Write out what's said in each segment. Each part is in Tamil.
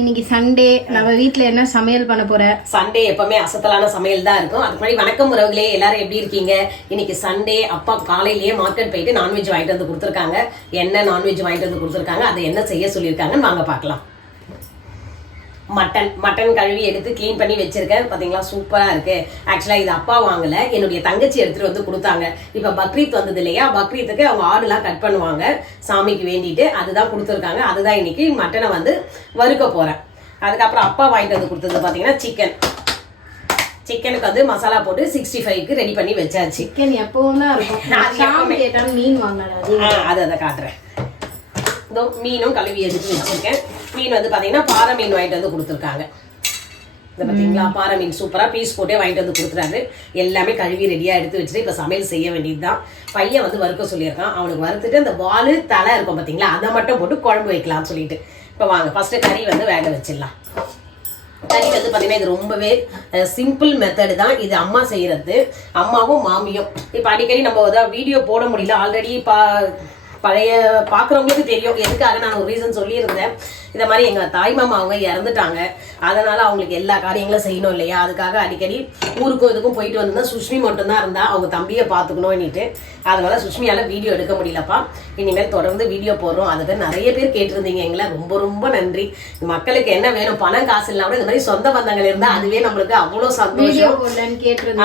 இன்னைக்கு சண்டே நம்ம வீட்ல என்ன சமையல் பண்ண போற? சண்டே எப்பவுமே அசத்தலான சமையல் தான் இருக்கும். அதுக்கு முன்னாடி வணக்கம் உறவுகளே, எல்லாரும் எப்படி இருக்கீங்க? இன்னைக்கு சண்டே அப்பா காலையிலேயே மார்க்கெட் போயிட்டு நான்வெஜ் வாங்கிட்டு வந்து கொடுத்துருக்காங்க. என்ன நான்வெஜ் வாங்கிட்டு வந்து கொடுத்துருக்காங்க, அதை என்ன செய்ய சொல்லியிருக்காங்கன்னு வாங்க பார்க்கலாம். மட்டன் கழுவி எடுத்து க்ளீன் பண்ணி வச்சிருக்கேன். பார்த்தீங்களா, சூப்பராக இருக்கு. ஆக்சுவலாக இது அப்பா வாங்கல, என்னுடைய தங்கச்சி எடுத்துட்டு வந்து கொடுத்தாங்க. இப்போ பக்ரீத் வந்தது இல்லையா, பக்ரீத்துக்கு அவங்க ஆடுலாம் கட் பண்ணுவாங்க சாமிக்கு வேண்டிட்டு, அதுதான் கொடுத்துருக்காங்க. அதுதான் இன்னைக்கு மட்டனை வந்து வறுக்க போறேன். அதுக்கப்புறம் அப்பா வாங்கிட்டு வந்து கொடுத்தது பார்த்தீங்கன்னா சிக்கனுக்கு வந்து மசாலா போட்டு 65க்கு ரெடி பண்ணி வச்சாச்சு. சிக்கன் எப்பவும் தான் இருக்கும். மீன் வாங்கினா அதை காட்டுறேன். இதோ மீனும் கழுவி எடுத்து வச்சிருக்கேன். மீன் வந்து பார்த்தீங்கன்னா பாறை மீன் வாங்கிட்டு வந்து கொடுத்துருக்காங்க. இதை பார்த்தீங்களா, பாறை மீன் சூப்பராக பீஸ் போட்டே வாங்கிட்டு வந்து கொடுத்துறாரு. எல்லாமே கழுவி ரெடியாக எடுத்து வச்சுட்டு இப்போ சமையல் செய்ய வேண்டியது தான். பையன் வந்து வறுக்க சொல்லியிருக்கான். அவனுக்கு வறுத்துட்டு அந்த வால் தலை இருக்கும் பார்த்தீங்களா, அதை மட்டும் போட்டு குழம்பு வைக்கலாம்னு சொல்லிட்டு இப்போ வாங்க ஃபஸ்ட்டு கறி வந்து வேக வச்சிடலாம். கறி வந்து பார்த்தீங்கன்னா இது ரொம்பவே சிம்பிள் மெத்தடு தான். இது அம்மா செய்கிறது, அம்மாவும் மாமியும். இப்போ அடிக்கடி நம்ம ஏதாவது வீடியோ போட முடியல, ஆல்ரெடி பழைய பார்க்குறவங்களுக்கு தெரியும் எதுக்காக நான் ஒரு ரீசன் சொல்லியிருந்தேன். இந்த மாதிரி எங்கள் தாய் மாமா அவங்க இறந்துட்டாங்க, அதனால் அவங்களுக்கு எல்லா காரியங்களும் செய்யணும் இல்லையா, அதுக்காக அடிக்கடி ஊருக்கும் இதுக்கும் போயிட்டு வந்தா சுஷ்மி மட்டும்தான் இருந்தா, அவங்க தம்பியை பார்த்துக்கணும்னுட்டு. அதனால் சுஷ்மியால் வீடியோ எடுக்க முடியலப்பா. இனிமேல் தொடர்ந்து வீடியோ போடுறோம். அதுக்கு நிறைய பேர் கேட்டிருந்தீங்க எங்களை, ரொம்ப ரொம்ப நன்றி. மக்களுக்கு என்ன வேணும், பணம் காசு இல்லாமல் இந்த மாதிரி சொந்த பந்தங்கள் இருந்தால் அதுவே நம்மளுக்கு அவ்வளோ சந்தோஷம்.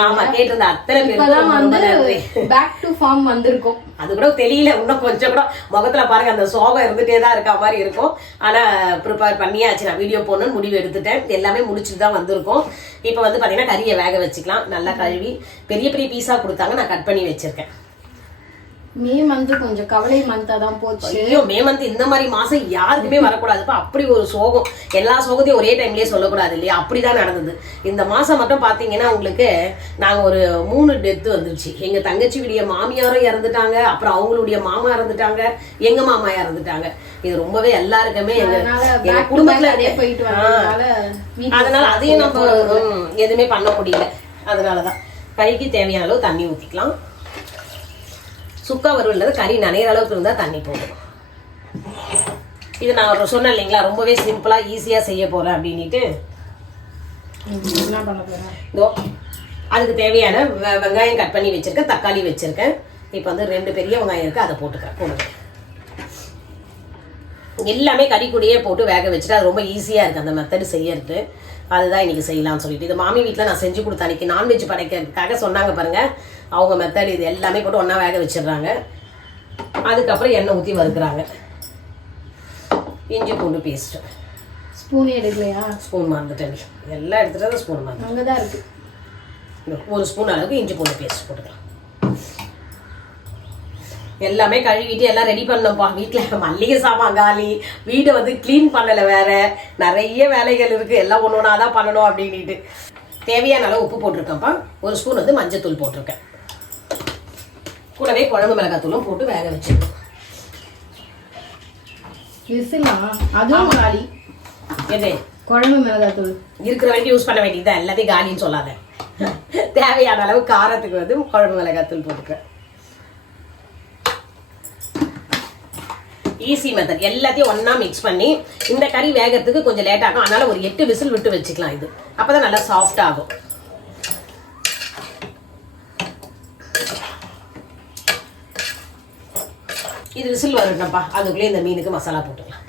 ஆமாம், கேட்டிருந்த அத்தனை பேருக்கு பேக் டு ஃபார்ம் வந்திருக்கும். அது கூட தெரியல, இன்னும் கொஞ்சம் கூட முகத்துல பாருங்க அந்த சோகம் இருந்துட்டே தான் இருக்க மாதிரி இருக்கும். ஆனா ப்ரிப்பேர் பண்ணியாச்சு, நான் வீடியோ போடணும்னு முடிவு எடுத்துட்டேன். எல்லாமே முடிச்சுட்டு தான் வந்திருக்கோம். இப்போ வந்து பாத்தீங்கன்னா கறியை வேக வச்சுக்கலாம். நல்லா கழுவி பெரிய பெரிய பீஸா கொடுத்தாங்க, நான் கட் பண்ணி வச்சிருக்கேன். மே மந்த் கொஞ்சம் கவலை மந்தா தான் போச்சு. ஐயோ, மே மந்த் இந்த மாதிரி மாசம் யாருக்குமே வரக்கூடாதுப்பா. அப்படி ஒரு சோகம், எல்லா சோகத்தையும் ஒரே டைம்லயே சொல்லக்கூடாது இல்லையா, அப்படிதான் நடந்தது. இந்த மாசம் மட்டும் பாத்தீங்கன்னா உங்களுக்கு நாங்க ஒரு 3 டெத்து வந்துருச்சு. எங்க தங்கச்சியுடைய மாமியாரும் இறந்துட்டாங்க, அப்புறம் அவங்களுடைய மாமா இறந்துட்டாங்க, எங்க மாமா இறந்துட்டாங்க. இது ரொம்பவே எல்லாருக்குமே எங்க குடும்பத்துல போயிட்டு அதனால அதையும் நம்ம எதுவுமே பண்ண முடியல. அதனாலதான் கறிக்கு தேவையான அளவு தண்ணி ஊத்திக்கலாம். சுக்கா வறுவல் கறி நனைகிற அளவுக்கு இருந்தால் தண்ணி போடும். இது நான் சொன்னேன் இல்லைங்களா, ரொம்பவே சிம்பிளாக ஈஸியாக செய்ய போகிறேன் அப்படின்ட்டு. என்ன பண்ண போகிறேன், இதோ அதுக்கு தேவையான வெங்காயம் கட் பண்ணி வச்சுருக்கேன், தக்காளி வச்சுருக்கேன். இப்போ வந்து 2 பெரிய வெங்காயம் இருக்குது, அதை போடுங்க. எல்லாமே கறி கூடயே போட்டு வேக வச்சுட்டு அது ரொம்ப ஈஸியாக இருக்குது அந்த மெத்தடு செய்யறது. அதுதான் இன்றைக்கி செய்யலாம்னு சொல்லிட்டு இது மாமி வீட்டில் நான் செஞ்சு கொடுத்தேன். அன்றைக்கி நான்வெஜ் படைக்கிறதுக்காக சொன்னாங்க பாருங்கள், அவங்க மெத்தட் இது எல்லாமே போட்டு ஒன்றா வேக வச்சிடுறாங்க. அதுக்கப்புறம் எண்ணெய் ஊற்றி வறுக்கிறாங்க. இஞ்சி பூண்டு பேஸ்ட்டு ஸ்பூன் எடுக்கலையா? ஸ்பூன் மறந்துட்டேன், எல்லாம் எடுத்துகிட்டு ஸ்பூன் மறந்து அங்கே தான் இருக்குது. 1 ஸ்பூன் அளவுக்கு இஞ்சி பூண்டு பேஸ்ட் போட்டுக்கலாம். எல்லாமே கழுவிட்டு எல்லாம் ரெடி பண்ணோம்ப்பா. வீட்டில் மல்லிகை சாமான் காலி, வீடை வந்து க்ளீன் பண்ணலை, வேற நிறைய வேலைகள் இருக்குது, எல்லாம் ஒன்று ஒன்றா தான் பண்ணணும் அப்படின்ட்டு. தேவையான அளவு உப்பு போட்டிருக்கேன்ப்பா. 1 ஸ்பூன் வந்து மஞ்சத்தூள் போட்டிருக்கேன். கூடவே குழம்பு மிளகாத்தூளும் போட்டு வேக வச்சுருக்கோம். அதுவும் காலி. எது குழம்பு மிளகாத்தூள் இருக்கிற வரைக்கும் யூஸ் பண்ண வேண்டியதுதான், எல்லாத்தையும் காலின்னு சொல்லாத. தேவையான அளவு காரத்துக்கு வந்து குழம்பு மிளகாத்தூள் போட்டுக்கிறேன். Easy method. எல்லாத்தையும் ஒன்றா மிக்ஸ் பண்ணி இந்த கறி வேகிறதுக்கு கொஞ்சம் லேட் ஆகும், அதனால ஒரு 8 விசில் விட்டு வச்சுக்கலாம். இது அப்போதான் நல்லா சாஃப்ட் ஆகும். இது விசில் வரட்டும்ப்பா, அதுக்குள்ளே இந்த மீனுக்கு மசாலா போட்டுக்கலாம்.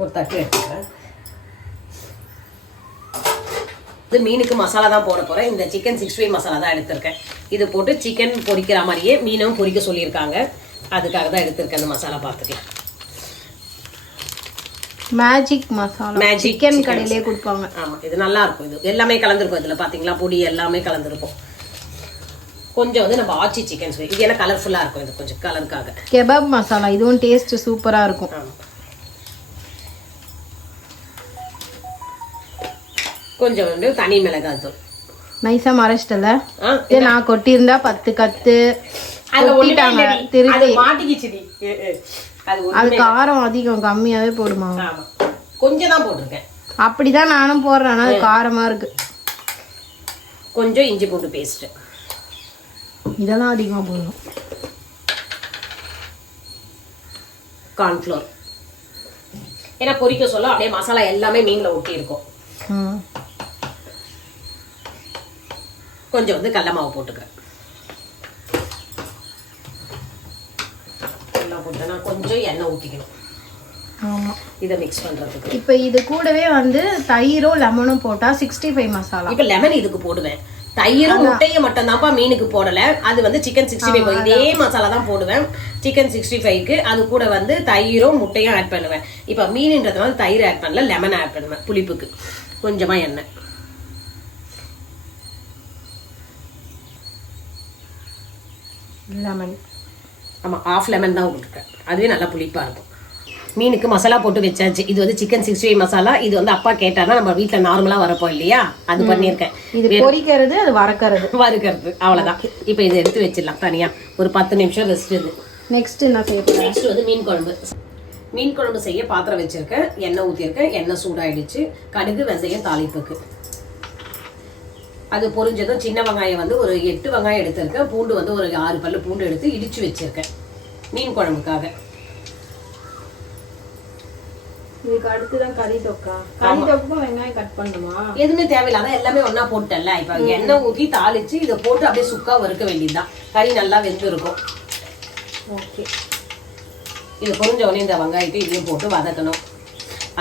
ஒரு தட்டு எடுத்துக்கிறேன். இது மீனுக்கு மசாலா தான் போட போகிறேன். இந்த சிக்கன் 65 மசாலா தான் எடுத்திருக்கேன். இது போட்டு சிக்கன் பொரிக்கிற மாதிரியே மீனும் பொரிக்க சொல்லியிருக்காங்க, அதுக்காக தான் எடுத்திருக்கேன். அந்த மசாலா பார்த்துக்கலாம். மேஜிக் மசாலா சிக்கன் கடையிலே கொடுப்பாங்க. ஆமாம், இது நல்லா இருக்கும். இது எல்லாமே கலந்துருக்கும். இதில் பார்த்தீங்களா, பொடி எல்லாமே கலந்துருக்கும். கொஞ்சம் வந்து நம்ம ஆச்சி சிக்கன் சொல்லி, இது ஏன்னா கலர்ஃபுல்லாக இருக்கும், இது கொஞ்சம் கலருக்காக. கெபாப் மசாலா, இதுவும் டேஸ்ட் சூப்பராக இருக்கும். கொஞ்சம் வந்து தனி மிளகாய் தூள் நைஸா மறைச்சிட்டல. நான் கொட்டியிருந்தா 10 கத்து அது காரம் அதிகம், கம்மியாவே போடுமா? கொஞ்சம் தான் போட்டிருக்கேன். அப்படிதான் நானும் போடுறேன், ஆனா அது காரமா இருக்கு. கொஞ்சம் இஞ்சி பூண்டு பேஸ்ட், இதெல்லாம் அதிகமா போடணும். கார்ன்ஃப்ளோர் ஏன்னா பொரிக்க சொல்ல அப்படியே மசாலா எல்லாமே மீன்ல ஒட்டி இருக்கும். கொஞ்சம் வந்து கடல மாவு போட்டுக்கிறேன். எல்லாம் போட்டேன்னா கொஞ்சம் எண்ணெய் ஊற்றிக்கணும். இதை மிக்ஸ் பண்றதுக்கு. இப்போ இது கூடவே வந்து தயிரும் லெமனும் போட்டா 65 மசாலா. இப்போ லெமன் இதுக்கு போடுவேன். தயிரும் முட்டையும் மட்டும் தான்ப்பா மீனுக்கு போடல. அது வந்து சிக்கன் 65 இதே மசாலா தான் போடுவேன் சிக்கன் 65க்கு. அது கூட வந்து தயிரும் முட்டையும் ஆட் பண்ணுவேன். இப்போ மீனுன்றதுனால தயிர் ஆட் பண்ணல, லெமன் ஆட் பண்ணுவேன் புளிப்புக்கு. கொஞ்சமா எண்ணெய். லெமன் ஆமா, ஆஃப் லெமன் தான் விட்டுருக்கேன். அதுவே நல்லா புளிப்பா இருக்கும். மீனுக்கு மசாலா போட்டு வச்சாச்சு. இது வந்து சிக்கன் 65 மசாலா. இது வந்து அப்பா கேட்டாருன்னா நம்ம வீட்டுல நார்மலா வரப்போம் இல்லையா, அது பண்ணியிருக்கேன். இது பொரிக்கிறது, அது வறுக்கிறது. அவ்வளவுதான். இப்போ இதை எடுத்து வச்சிடலாம் தனியா. ஒரு 10 நிமிஷம் ரெஸ்ட். இது நெக்ஸ்ட் என்ன செய்யணும்? நெக்ஸ்ட் வந்து மீன் குழம்பு. மீன் குழம்பு செய்ய பாத்திரம் வச்சிருக்கேன். எண்ணெய் ஊற்றிருக்கேன். எண்ணெய் சூடாயிடுச்சு. கடுகு வெந்தயம் தாளிப்புக்கு. அது பொரிஞ்சதும் சின்ன வெங்காயம் வந்து ஒரு 8 வெங்காயம் எடுத்திருக்கேன். பூண்டு வந்து ஒரு 6 பல்லு பூண்டு எடுத்து இடிச்சு வச்சிருக்கேன் மீன் குழம்புக்காக. இதுக்கு அடுத்துதான் கறி தொக்கா. கறி தொக்குக்கும் வெங்காயம் கட் பண்ணுமா? எதுவுமே தேவையில்ல, அதான் எல்லாமே ஒன்னா போட்டல. இப்ப எண்ணெய் ஊற்றி தாளிச்சு இதை போட்டு அப்படியே சுக்கா வறுக்க வேண்டியதுதான். கறி நல்லா வெந்து இருக்கும். ஓகே, இது பொரிஞ்ச உடனே இந்த வெங்காயத்தை இதையும் போட்டு வதக்கணும்.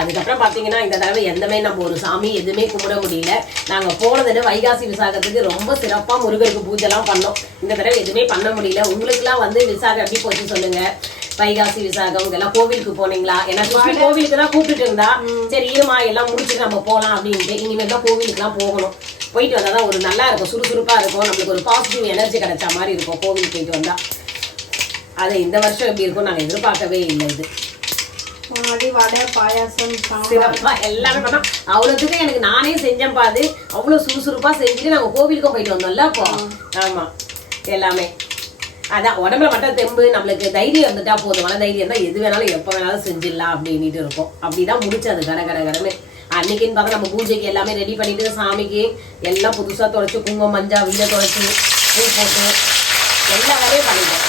அதுக்கப்புறம் பாத்தீங்கன்னா இந்த தடவை எந்தமே நம்ம ஒரு சாமி எதுவுமே கும்பிட முடியல. நாங்க போனதுன்னு வைகாசி விசாகத்துக்கு ரொம்ப சிறப்பா முருகருக்கு பூஜை எல்லாம் பண்ணோம். இந்த தடவை எதுவுமே பண்ண முடியல. உங்களுக்கு எல்லாம் வந்து விசாகம் எப்படி போச்சு சொல்லுங்க. வைகாசி விசாகம் இதெல்லாம் கோவிலுக்கு போனீங்களா? ஏன்னா கோவிலுக்கு தான் கூப்பிட்டு இருந்தா, சரி இருமா எல்லாம் முடிச்சுட்டு நம்ம போலாம் அப்படின்ட்டு. இனிமேல் தான் கோவிலுக்கு எல்லாம் போகணும். போயிட்டு வந்தாதான் ஒரு நல்லா இருக்கும், சுறுசுறுப்பா இருக்கும், நம்மளுக்கு ஒரு பாசிட்டிவ் எனர்ஜி கிடைச்ச மாதிரி இருக்கும் கோவிலுக்கு போயிட்டு வந்தா. அது இந்த வருஷம் எப்படி இருக்கும் நாங்க எதிர்பார்க்கவே இல்லை. இது வடை பாயாசம் சிறப்பா எல்லாமே பண்ணோம். அவ்வளவுக்கு எனக்கு நானே செஞ்சேன் பாது. அவ்வளவு சுறுசுறுப்பா செஞ்சுட்டு நாங்க கோவிலுக்கும் போயிட்டு வந்தோம்ல அப்போ. ஆமா, எல்லாமே அதான் உடம்புல மட்டும் தெம்பு, நம்மளுக்கு தைரியம் வந்துட்டா போதும். மன தைரியம் தான் எது வேணாலும் எப்ப வேணாலும் செஞ்சிடலாம் அப்படின்ட்டு இருக்கும். அப்படிதான் முடிச்சது கடகடன்னு. அன்னைக்குன்னு பார்த்தா நம்ம பூஜைக்கு எல்லாமே ரெடி பண்ணிட்டு சாமிக்கு எல்லாம் புதுசா துடைச்சு குங்குமம் மஞ்சள் வீட துடைச்சு பூ போட்டு எல்லா வேலையும் பண்ணிட்டோம்.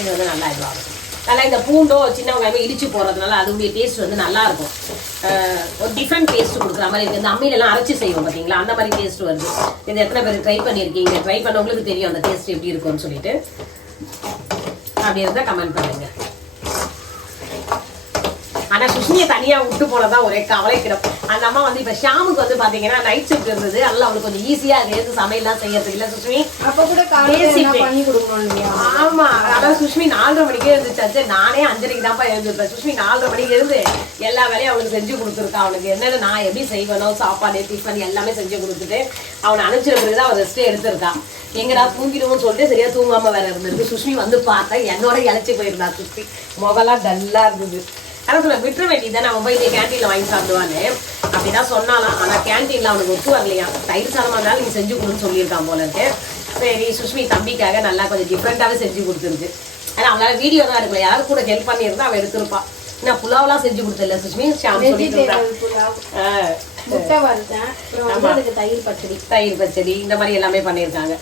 இது வந்து நல்லா இதுவாகும். நல்லா இந்த பூண்டோ சின்ன வெங்காயமே இடிச்சு போடுறதுனால அதோடைய டேஸ்ட் வந்து நல்லா இருக்கும். ஒரு டிஃப்ரெண்ட் டேஸ்ட் கொடுக்குற மாதிரி இருக்குது. இந்த அம்மியிலெல்லாம் அரைச்சி செய்வோம் பார்த்தீங்களா, அந்த மாதிரி டேஸ்ட் வருது. இது எத்தனை பேர் ட்ரை பண்ணியிருக்கீங்க? ட்ரை பண்ணவங்களுக்கு தெரியும் அந்த டேஸ்ட் எப்படி இருக்கும்னு சொல்லிட்டு. அப்படி இருந்தால் கமெண்ட் பண்ணுங்க. ஆனா சுஷ்மியை தனியா விட்டு போனதான் ஒரே கவலைக்கிடம். அந்த அம்மா வந்து இப்ப ஷாமுக்கு வந்து பாத்தீங்கன்னா நைட் ஷிஃப்ட் இருந்தது. அதனால அவளுக்கு கொஞ்சம் ஈஸியா இருக்கு சமையல்லாம் செய்யறதுக்கு. இல்ல சுஷ்மி அப்ப கூட பண்ணி கொடுக்கணும். ஆமா, அதான் சுஷ்மி 4:30 மணிக்கே இருந்துச்சு. நானே 5:30க்கு தான்ப்பா எழுந்திருப்பேன். சுஷ்மி 4:30 மணிக்கு இருந்து எல்லா வேலையும் அவளுக்கு செஞ்சு கொடுத்துருக்கா. அவனுக்கு என்னென்ன நான் எப்படி செய்வேனோ சாப்பாடு டிஃபன் எல்லாமே செஞ்சு கொடுத்துட்டு அவனை அனுப்பிச்சிருக்கிறதுதான் அவன் ரெஸ்டே எடுத்திருக்கா. எங்கடா தூங்கிடுவோம்னு சொல்லிட்டு சரியா தூங்காம வேற இருந்திருக்கு. சுஷ்மி வந்து பார்த்தா என்னோட இழைச்சி போயிருந்தா. சுஷ்மி முகலாம் டல்லா இருந்தது. அதான் சொல்ல விட்டுற வேண்டியதான். அவன் போய் கேன்டீன்ல வாங்கி சாப்பிடுவானு அப்படிதான் சொன்னாலாம். ஆனா கேன்டீன்ல அவனுக்கு ஒத்து வரலையா. தயிர் சாதமா இருந்தாலும் நீங்க செஞ்சு கொடுன்னு சொல்லியிருக்கான் போல இருக்கு. சரி சுஷ்மி தம்பிக்காக நல்லா கொஞ்சம் டிஃப்ரெண்டாவே செஞ்சு கொடுத்துருக்கு. ஆனா அவங்களால வீடியோ தான் இருக்குல்ல, யாரும் கூட ஹெல்ப் பண்ணியிருந்தா அவன் எடுத்திருப்பான். நான் புலாவெல்லாம் செஞ்சு கொடுத்தல சுஷ்மி. தயிர் பச்சடி இந்த மாதிரி எல்லாமே பண்ணியிருக்காங்க.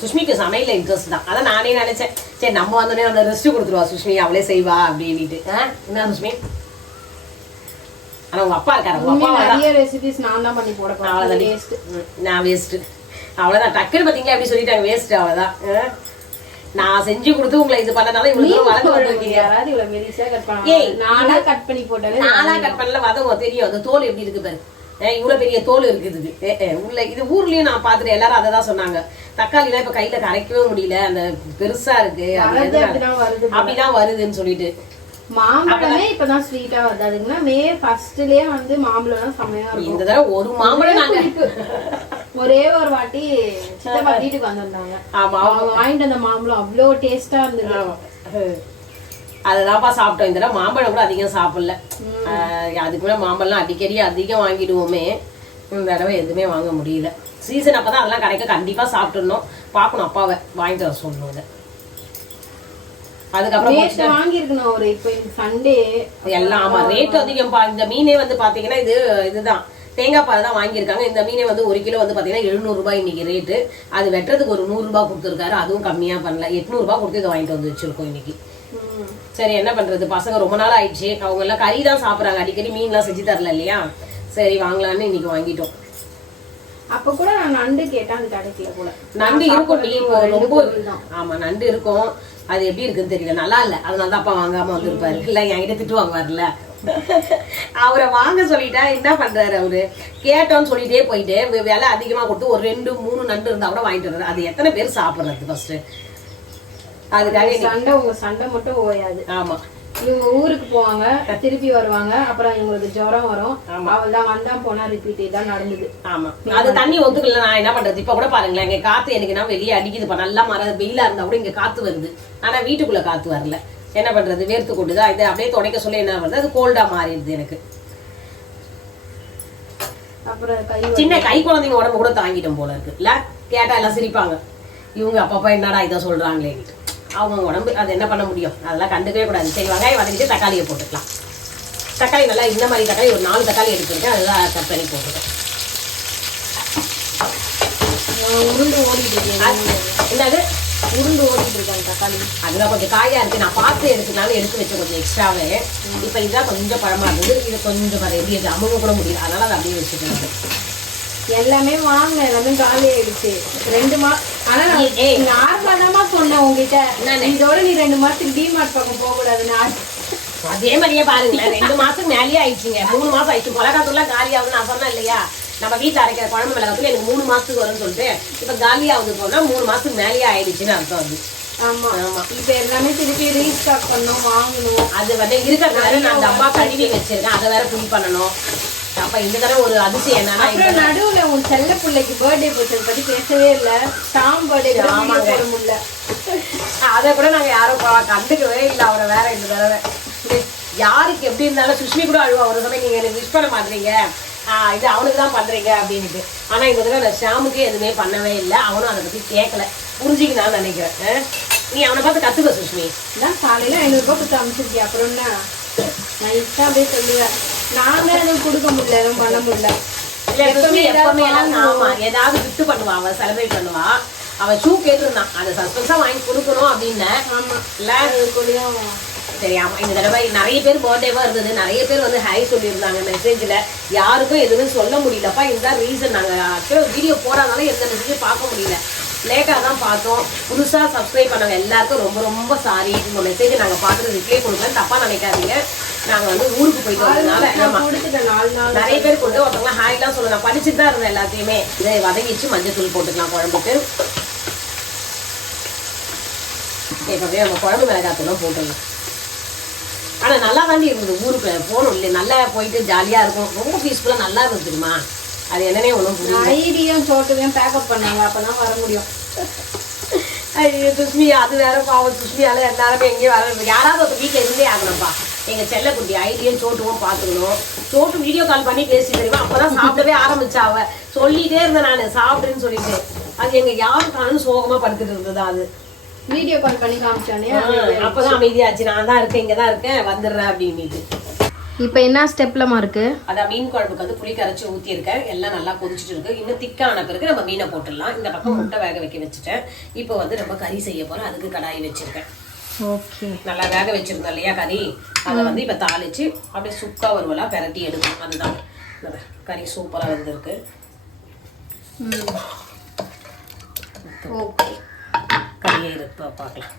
சுஷ்மிக்கு சமையல இன்ட்ரெஸ்ட் தான். அதான் நானே நினைச்சேன் சரி நம்ம வந்தோடனே அவளை ரெஸ்ட் கொடுத்துருவா சுஷ்மி, அவளே செய்வா அப்படின்ட்டு. என்ன சுஷ்மி? ஆனா உங்க அப்பா இருக்காரு, உங்க அப்பா ரெசிபிஸ் நான் தான் பண்ணி போட போறேன். நான் வேஸ்ட் அவ்வளவுதான். டக்குன்னு பாத்தீங்களா எப்படி சொல்லிட்டாங்க வேஸ்ட். அவ்வளவுதான். நான் செஞ்சு கொடுத்து உங்களை இது பண்ணனால இவ்வளவு வளர்ந்து வந்திருக்கீங்க. நானா கட் பண்ணல வதவும் தெரியும். அந்த தோல் எப்படி இருக்கு பாரு. இவ்வளவு பெரிய தோல் இருக்குது உள்ள. இது ஊர்லயும் நான் பாத்துட்டு எல்லாரும் அதை தான் சொன்னாங்க. தக்காளி எல்லாம் இப்ப கையில கரைக்கவே முடியல, அந்த பெருசா இருக்கு அப்படிதான் வருதுன்னு சொல்லிட்டு. மாம்பழமே இப்பதான் ஸ்வீட்டா வருது. அதுக்குன்னா மே ஃபர்ஸ்ட்லயே வந்து மாம்பழம் செமையா இருக்கும். இந்த தடவை ஒரு மாம்பழம் நாங்க ஒரே ஒரு வாட்டி சித்தப்பா வீட்டுக்கு வந்திருந்தாங்க. ஆமா, அவங்க வாங்கிட்டு வந்த மாம்பழம் அவ்வளவு டேஸ்டா இருந்தது. அததான்ப்பா சாப்பிட்டோம். இந்த தடவை மாம்பழம் கூட அதிகம் சாப்பிடல. அதுக்கு கூட மாம்பழம் அடிக்கடி அதிகம் வாங்கிடுவோமே. இந்த தடவை எதுவுமே வாங்க முடியல. சீசன் அப்பதான் அதெல்லாம் கிடைக்க கண்டிப்பா சாப்பிட்டுடணும். பாக்கணும் அப்பாவை வாங்கிட்டு வர சொல்லணும். அதுக்கப்புறம் வாங்கிருக்கணும் ஒரு இப்ப சண்டே எல்லாம். ஆமா, ரேட் அதிகம். இந்த மீனே வந்து பாத்தீங்கன்னா இதுதான் தேங்காய் பால் தான் வாங்கியிருக்காங்க. இந்த மீனே வந்து 1 கிலோ வந்து பாத்தீங்கன்னா 700 ரூபாய் இன்னைக்கு ரேட்டு. அது வெட்டுறதுக்கு ஒரு 100 ரூபாய் கொடுத்துருக்காரு. அதுவும் கம்மியா பண்ணல. 800 ரூபாய் கொடுத்து இதை வாங்கிட்டு வந்து வச்சிருக்கோம் இன்னைக்கு. சரி என்ன பண்றது, பசங்க ரொம்ப நாள் ஆயிடுச்சு, அவங்க எல்லாம் கறி தான் சாப்பிட்றாங்க, அடிக்கடி மீன்லாம் செஞ்சு தரல இல்லையா, சரி வாங்கலான்னு இன்னைக்கு வாங்கிட்டோம். அப்ப கூட நான் நண்டு கேட்டேன், அது கிடைக்கல போல. நண்டு இருக்கும் ரொம்ப, ஆமா நண்டு இருக்கும், அது எப்படி இருக்குன்னு தெரியல, நல்லா இல்ல, அதனால தான் அப்பா வாங்காம வந்துருப்பாரு. இல்ல என்கிட்ட திட்டு வாங்குவார்ல, அவரை வாங்க சொல்லிட்டா என்ன பண்றாரு அவரு, கேட்டோன்னு சொல்லிட்டே போயிட்டு விலை அதிகமா கொடுத்து ஒரு 2-3 நண்டு இருந்தா கூட வாங்கிட்டு வர்றாரு. அது எத்தனை பேர் சாப்பிடுறது ஃபர்ஸ்ட், அதுக்காக சண்டை, உங்க சண்டை மட்டும் ஓயாது. ஆமா, இவங்க ஊருக்கு போவாங்க, திருப்பி வருவாங்க, அப்புறம் இவங்களுக்கு ஜுரம் வரும், அவள்தான் வந்தா போனா ரிப்பீட் தான் நடந்தது. ஆமா, அது தண்ணி ஒத்துக்கல, நான் என்ன பண்றது. இப்ப கூட பாருங்களேன், இங்க காத்து எனக்கு நான் வெளியே அடிக்குதுப்பா, நல்லா மரம் வெயிலா இருந்தா கூட இங்க காத்து வருது, ஆனா வீட்டுக்குள்ள காத்து வரல. என்ன பண்றது, வேர்த்து கொண்டுதா, இது அப்படியே துடைக்க சொல்லி என்ன பண்றது, அது கோல்டா மாறிடுது எனக்கு. அப்புறம் சின்ன கை குழந்தைங்க உடம்பு கூட தாங்கிட்டோம் போல இருக்கு இல்ல, கேட்டா எல்லாம் சிரிப்பாங்க, இவங்க அப்பப்பா என்னடா இதை சொல்றாங்களே, அவங்க உடம்பு, அது என்ன பண்ண முடியும், அதெல்லாம் கண்டுக்கவே கூடாது. சரி வெங்காயம் வதக்கிட்டு தக்காளியை போட்டுக்கலாம். தக்காளி நல்லா இந்த மாதிரி தக்காளி ஒரு 4 தக்காளி எடுத்துருக்கேன், அதுதான் கட் பண்ணி போட்டுருக்கேன். உருண்டு ஓடிட்டு இருக்கேன், என்னது உருண்டு ஓடிட்டு இருக்காங்க தக்காளி, அதுதான் கொஞ்சம் காயா இருக்கு, நான் பார்த்து எடுத்துனாலும் எடுத்து வச்சேன் கொஞ்சம் எக்ஸ்ட்ராவே. இப்போ இதுதான் கொஞ்சம் பழமா இருந்தது, இது கொஞ்சம் எப்படி அமுக கூட முடியல, அதனால அதை அப்படியே வச்சுட்டேன். எல்லாமே வாங்க, எல்லாமே காலி ஆயிடுச்சு 2 மாசம். ஆனா நார்மலாமா சொன்னேன் உங்ககிட்ட, இதோட நீ 2 மாசத்துக்கு டிமார்ட் பக்கம் போக கூடாதுன்னு. அதே மாதிரியே பாருங்களேன், 2 மாசத்துக்கு மேலேயே ஆயிடுச்சுங்க, 3 மாசம் ஆயிடுச்சு. மிளகாத்தூள்லாம் காலி ஆகுதுன்னு நான் சொன்னேன் இல்லையா, நம்ம வீட்டில் அரைக்கிற குழம்பு மிளகாத்தூள் எனக்கு 3 மாசத்துக்கு வரும்னு சொல்லிட்டு இப்போ காலி ஆகுது போனா 3 மாசத்துக்கு மேலேயே ஆயிடுச்சுன்னு அர்த்தம். அது ஆமா ஆமா, இப்ப எல்லாமே திருப்பி ரீஸ்டாக் பண்ணணும், வாங்கணும். அது வந்து இருக்கிறதுனால நான் டப்பா கழுவி வச்சிருக்கேன், அதை வேற புல் பண்ணணும். அப்ப இந்த தடவை ஒரு அதிசயம் என்னன்னா, நடுவுல உன் செல்ல பிள்ளைக்கு பர்த்டே போட்டதை பத்தி பேசவே இல்ல, டாம் பர்த்டே போட முடியல, அதை கூட நாங்க யாரும் கண்டுக்கவே இல்லை அவரை. வேற இந்த தடவை யாருக்கு எப்படி இருந்தாலும் சுஷ்மி கூட அழுவா ஒரு சமயம், நீங்க எனக்கு விஷ் பண்ண மாட்டீங்க, இது அவனுக்கு தான் பண்றீங்க அப்படின்ட்டு. ஆனா இந்த தடவை நான் ஷாமுக்கு எதுவுமே பண்ணவே இல்லை, அவனும் அதை பத்தி கேட்கல, புரிஞ்சுக்கணும்னு நினைக்கிறேன். நீ அவனை பார்த்து கத்துக்க சுஷ்மி. இதான் காலையில 500 ரூபாய் கொடுத்து அமைச்சிருக்கேன், அப்புறம் என்ன நான் இஷ்டம் அப்படியே சொல்லுவேன். நாங்க எதுவும் கொடுக்க முடியல, எதுவும் பண்ண முடியல. ஆமா, ஏதாவது கிஃப்ட் பண்ணுவா, அவன் செலிப்ரேட் பண்ணுவா. அவன் ஷூ கேட்டுருந்தான், அதை சஸ்பென்ஸா வாங்கி கொடுக்கணும் அப்படின்னு. ஆமா இல்ல சரி, ஆமா இந்த தடவை நிறைய பேர் பர்த்டேவா இருந்தது, நிறைய பேர் வந்து ஹாய் சொல்லியிருந்தாங்க மெசேஜ்ல, யாருக்கும் எதுவும் சொல்ல முடியலப்பா. இதுதான் ரீசன், நாங்க ஆக்சுவலாக வீடியோ போறதுனால எந்த மெசேஜும் பார்க்க முடியல, லேட்டாக தான் பார்த்தோம். புதுசாக சப்ஸ்கிரைப் பண்ணவங்க எல்லாருக்கும் ரொம்ப ரொம்ப சாரி, உங்க மெசேஜ் நாங்கள் பார்த்துட்டு ரிப்ளை கொடுக்கலன்னு தப்பா நினைக்காதீங்க. நாங்கள் வந்து ஊருக்கு போயிட்டு வந்ததுனால நிறைய பேர் கொண்டு ஒருத்தவங்க ஹாய்லாம் சொல்ல, நான் படிச்சுட்டு தான் இருந்தேன் எல்லாத்தையுமே. இதை வதங்கிச்சு மஞ்சள் தூள் போட்டுக்கலாம் குழம்புக்கு. எப்பவுமே நம்ம குழம்பு மிளகாத்தூளும் போட்டுடலாம். ஆனால் நல்லா தாண்டி இருந்தது, ஊருக்கு போகணும் இல்லை, நல்லா போயிட்டு ஜாலியாக இருக்கும், ரொம்ப பீஸ்ஃபுல்லாக நல்லா இருந்தது தெரியுமா. அது என்னன்னே ஒன்றும் புரியல. ஐடியும் சோட்டுவையும் பேக்கப் பண்ணாங்க, அப்பதான் வர முடியும். ஐயோ சுஷ்மி, அது வேற பாவம், சுஷ்மியால எல்லாருமே எங்கேயும் வர, யாராவது ஒரு வீட்டில் இருந்தே ஆகணும்ப்பா. எங்கள் செல்லக்குட்டி ஐடியும் சோட்டுவும் பார்த்துக்கணும். சோட்டு வீடியோ கால் பண்ணி பேசி தெரியுமா, அப்போதான் சாப்பிடவே ஆரம்பிச்சா. அவ சொல்லிட்டே இருந்தேன் நான் சாப்பிடுன்னு சொல்லிட்டு, அது எங்கள் யாருக்கானு சோகமாக படுத்துட்டு இருந்தது. அது வீடியோ கால் பண்ணி காமிச்சானே, அப்பதான் அமைதியாச்சு, நான் தான் இருக்கேன், இங்கே தான் இருக்கேன், வந்துடுறேன் அப்படின்னு. இப்போ என்ன ஸ்டெப்லமா இருக்கு, அதான் மீன் குழம்புக்கு வந்து புளி கரைச்சி ஊற்றிருக்கேன், எல்லாம் நல்லா கொதிச்சுட்டு இருக்கு. இன்னும் திக்கான பிறகு நம்ம மீனை போட்டுடலாம். இந்த பக்கம் முட்டை வேக வைக்க வச்சுட்டேன். இப்போ வந்து நம்ம கறி செய்ய போறோம், அதுக்கு கடாய் வச்சிருக்கேன். ஓகே, நல்லா வேக வச்சிருந்தோம் இல்லையா கறி, அதை வந்து இப்போ தாளிச்சு அப்படியே சுக்கா வருவலா பெரட்டி எடுக்கணும். அதுதான் கறி சூப்பராக வந்திருக்கு. ஓகே, கறியை இருப்ப பார்க்கலாம்.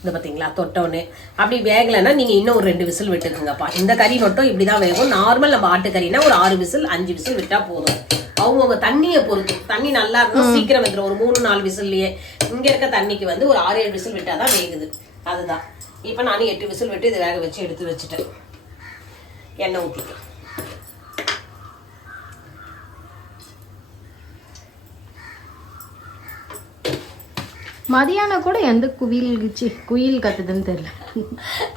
இந்த பார்த்தீங்களா தொட்டோன்னு அப்படி வேகலைன்னா நீங்கள் இன்னும் ஒரு 2 விசில் விட்டுக்குங்கப்பா. இந்த கறி மட்டும் இப்படி தான் வேகும். நார்மல் நம்ம ஆட்டுக்கறினா ஒரு 6 விசில் 5 விசில் விட்டால் போதும். அவங்கவுங்க தண்ணியை பொறுத்து, தண்ணி நல்லா இருந்தால் சீக்கிரம் வந்துடும், ஒரு 3-4 விசில்லையே. இங்கே இருக்க தண்ணிக்கு வந்து ஒரு 6-7 விசில் விட்டால் தான் வேகுது. அதுதான் இப்போ நானும் 8 விசில் விட்டு இதை வேக வச்சு எடுத்து வச்சுட்டேன். எண்ணெய் ஊற்றிட்டு மதியானம் கூட எந்த குயில் கத்துதுன்னு தெரியல.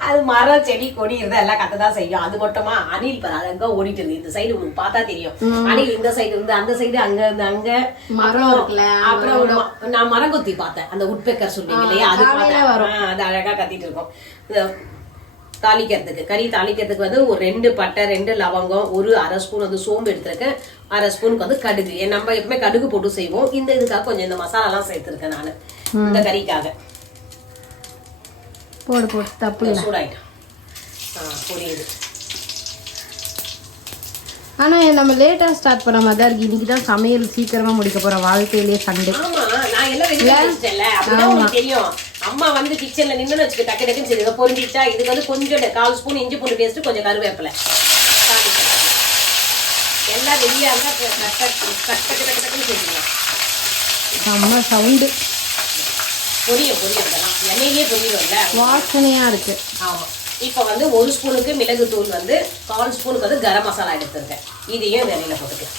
அது மரம் செடி கொடி இருந்தா எல்லாம் கத்ததான் செய்யும். அது மட்டுமா அணில் பாரு அங்க ஓடிட்டு இருக்கு. இந்த சைடு உங்களுக்கு பார்த்தா தெரியும், அணில் இந்த சைடு இருந்து அந்த சைடு, அங்க இருந்து அங்க மரம் இருக்குல்ல. அப்புறம் நான் மரம் கொத்தி பார்த்தேன், அந்த உட்பெக்கர் சொன்னீங்க இல்லையா, அது பார்த்தேன். அது அழகா கத்திட்டு இருக்கும். தாளிக்கிறதுக்கு கறி தாளிக்கிறதுக்கு வந்து ஒரு 2 பட்டை 2 லவங்கம், ஒரு 1/2 ஸ்பூன் வந்து சோம்பு எடுத்துருக்கேன். 1/2 ஸ்பூனுக்கு வந்து கடுகு. நம்ம எப்பவுமே கடுகு போட்டு செய்வோம். இந்த இதுக்காக கொஞ்சம் இந்த மசாலாலாம் சேர்த்துருக்கேன் நான் இந்த கறிக்காக. போடு போடு தப்பு இல்லை. சூடாயிட்டோம். புரியுது. ஆனால் நம்ம லேட்டாக ஸ்டார்ட் பண்ண மாதிரி தான் இருக்கு. இன்னைக்கு தான் சமையல் சீக்கிரமாக முடிக்க போகிறோம். வாழ்க்கையிலேயே சண்டே. ஆமா நான் எல்லாம் ரெடி பண்ணி வச்சிட்டேன்ல. அப்படிதான் உங்களுக்கு தெரியும். அம்மா வந்து கிச்சன்ல நின்னு வச்சுக்க டக்கு டக்குன்னு செய்யுங்க. பொரிஞ்சிச்சா இதுக்கு வந்து கொஞ்சம் 1/4 ஸ்பூன் இஞ்சி பூண்டு பேஸ்ட், கொஞ்சம் கருவேப்பிலை, எல்லாம் ரெடியா இருந்தா டக்குன்னு செஞ்சுக்கலாம். செம்ம சவுண்டு. பொரியும் இதெல்லாம் எண்ணெயிலே பொரியும்ல, வாசனையா இருக்கு. ஆமா. இப்போ வந்து 1 ஸ்பூனுக்கு மிளகு தூள் வந்து 1/4 ஸ்பூனுக்கு வந்து கரம் மசாலா எடுத்துருக்கேன். இதையும் இந்த எண்ணெயில போட்டுக்கலாம்.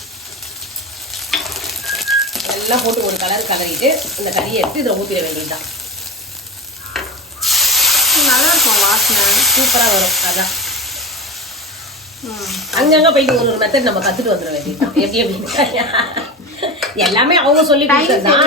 எல்லாம் போட்டு ஒரு கலரிட்டு இந்த கறியை எடுத்து இதில் ஊற்றிட வேண்டியதுதான். நல்லா இருக்கும் வாசனை, சூப்பராக வரும். அதான் அங்கங்க போயிட்டு ஒரு மெத்தட் நம்ம கத்துட்டு வந்துட வேண்டியதுதான். எப்படி எல்லாமே அவங்க சொல்லி கொடுத்ததுதான்.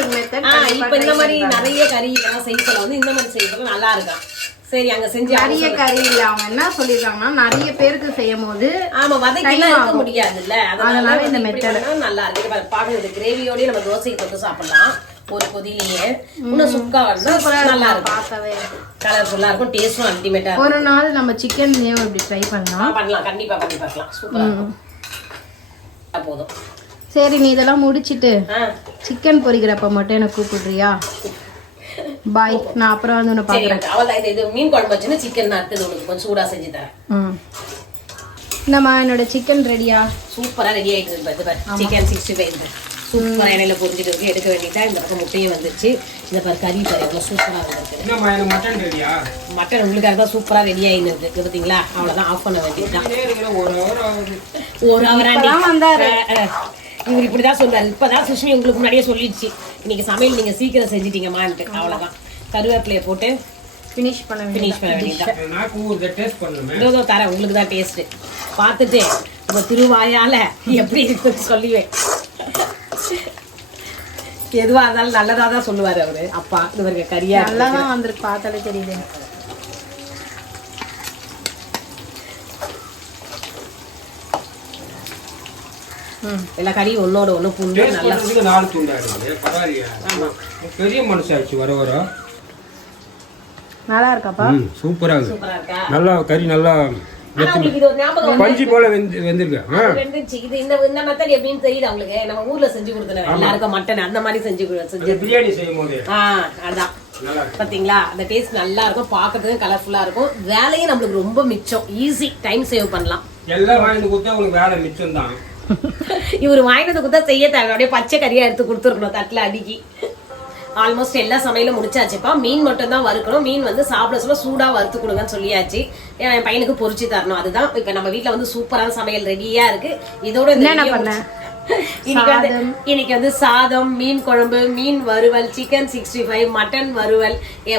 இப்போ இந்த மாதிரி நிறைய கறி இதெல்லாம் செய்யறதுல வந்து இந்த மாதிரி செய்யறது நல்லா இருக்கும். சரி அங்க செஞ்சு நிறைய கறி இல்ல, அவங்க என்ன சொல்லிருக்காங்கன்னா நிறைய பேருக்கு செய்யும் போது ஆமா வதக்கிலாம் இருக்க முடியாதுல்ல, அதனால இந்த மெத்தட் நல்லா இருக்கு. பாக்குறது கிரேவியோடய நம்ம தோசைக்கு தொட்டு சாப்பிடலாம். ஒரு கொதிலேயே இன்னும் சுக்கா வந்தா நல்லா இருக்கும். பார்க்கவே கலர்ஃபுல்லா இருக்கும். டேஸ்டும் அல்டிமேட்டா. ஒரு நாள் நம்ம சிக்கன் இப்படி ட்ரை பண்ணலாம். கண்டிப்பா பண்ணலாம். சூப்பரா இருக்கும். போதும். சரி நீ இதெல்லாம் முடிச்சிட்டு சிக்கன் பொரிக்கிறப்ப மட்டும் எனக்கு கூப்பிடுறியா? பாய். நான் அப்புறம் வந்து உன்னை பாக்குறேன். அவ்வளவுதான். இது மீன் குழம்பு வச்சுன்னு சிக்கன் அடுத்தது உனக்கு கொஞ்சம் சூடா செஞ்சு தரேன். என்னம்மா என்னோட சிக்கன் ரெடியா? சூப்பரா ரெடி ஆயிட்டு இருக்கு. சிக்கன் 65 சூப்பரா எண்ணெயில பொரிஞ்சிட்டு இருக்கு. எடுக்க வேண்டியதா. இந்த பக்கம் முட்டையும் வந்துச்சு. இந்த பாரு கறி பாரு எவ்வளவு சூப்பரா இருக்கு. மட்டன் ரெடியா? மட்டன் உங்களுக்காக தான் சூப்பரா ரெடி ஆயின்னு இருக்கு. பாத்தீங்களா? அவ்வளவுதான். ஆஃப் பண்ண வேண்டியதுதான். ஒரு ஹவர் வந்தாரு. இவர் இப்படிதான் சொல்றாரு. இப்பதான் சுஷ்மி உங்களுக்கு முன்னாடியே சொல்லிடுச்சு, இன்னைக்கு சமையல் நீங்க சீக்கிரம் செஞ்சிட்டீங்கம்மான்ட்டு. அவ்வளவுதான். கருவேப்பிலையை போட்டு ஃபினிஷ் பண்ண வேண்டியதுதான். தரேன் உங்களுக்கு தான் டேஸ்ட். பார்த்துட்டு உங்க திருவாயால எப்படி இருக்குன்னு சொல்லுவேன். எதுவா இருந்தாலும் நல்லதா தான் சொல்லுவாரு அவரு. அப்பா இவருக்கு கறியா நல்லாதான் வந்திருக்கு. பார்த்தாலே தெரியுது. எல்லா கறியும் ஒன்னோட ஒண்ணு புண்டு நல்லா 4 துண்டாயிடுது. பரவாயில்லையா? ஆமா பெரிய மனுஷாச்சு வர வர நல்லா இருக்காப்பா. சூப்பரா இருக்கு. சூப்பரா இருக்கா? நல்லா கறி நல்லா பஞ்சி போல வெந்திருக்கு. வெந்துச்சு. இது இந்த மெத்தட் எப்படின்னு தெரியுது அவங்களுக்கு. நம்ம ஊர்ல செஞ்சு கொடுத்தேன் எல்லாருக்கும் மட்டன் அந்த மாதிரி செஞ்சு பிரியாணி செய்யும்போது அதான் பாத்தீங்களா அந்த டேஸ்ட் நல்லா இருக்கும். பார்க்கிறதுக்கு கலர்ஃபுல்லா இருக்கும். வேலையும் நம்மளுக்கு ரொம்ப மிச்சம். ஈஸி. டைம் சேவ் பண்ணலாம். எல்லாம் வாங்கிட்டு கொடுத்தா உங்களுக்கு வேலை மிச்சம் தான். இவர் வாங்கினது கொடுத்தா செய்ய தேவை. அப்படியே பச்சை கறியா எடுத்து கொடுத்துருக்கணும் தட்டுல அடுக்கி. ஆல்மோஸ்ட் எல்லா சமையலும் முடிச்சாச்சுப்பா. மீன் மட்டும் தான் வறுக்கணும். மீன் வந்து சாப்பிட சொல்ல சூடா வறுத்து கொடுங்கன்னு சொல்லியாச்சு. என் பையனுக்கு பொரிச்சு தரணும். அதுதான் இப்ப நம்ம வீட்டுல வந்து சூப்பரான சமையல் ரெடியா இருக்கு. இதோட என்ன பண்ண இன்னைக்கு வந்து சாதம், மீன் குழம்பு, மீன் வறுவல், சிக்கன் 65, மட்டன் வறுவல்,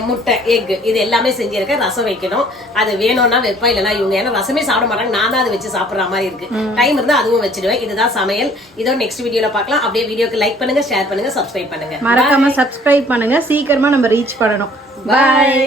முட்டை, எக் இது எல்லாமே செஞ்சிருக்கேன். ரசம் வைக்கணும். அது வேணும்னா வைப்பா, இல்லைன்னா இவங்க ஏன்னா ரசமே சாப்பிட மாட்டாங்க. நான் தான் அதை வச்சு சாப்பிடுற மாதிரி இருக்கு. டைம் இருந்தா அதுவும் வச்சிடுவேன். இதுதான் சமையல். இதோ நெக்ஸ்ட் வீடியோல பார்க்கலாம். அப்படியே வீடியோக்கு லைக் பண்ணுங்க, ஷேர் பண்ணுங்க, சப்ஸ்கிரைப் பண்ணுங்க. மறக்காம சப்ஸ்கிரைப் பண்ணுங்க. சீக்கிரமா நம்ம ரீச் பண்ணணும். பாய்.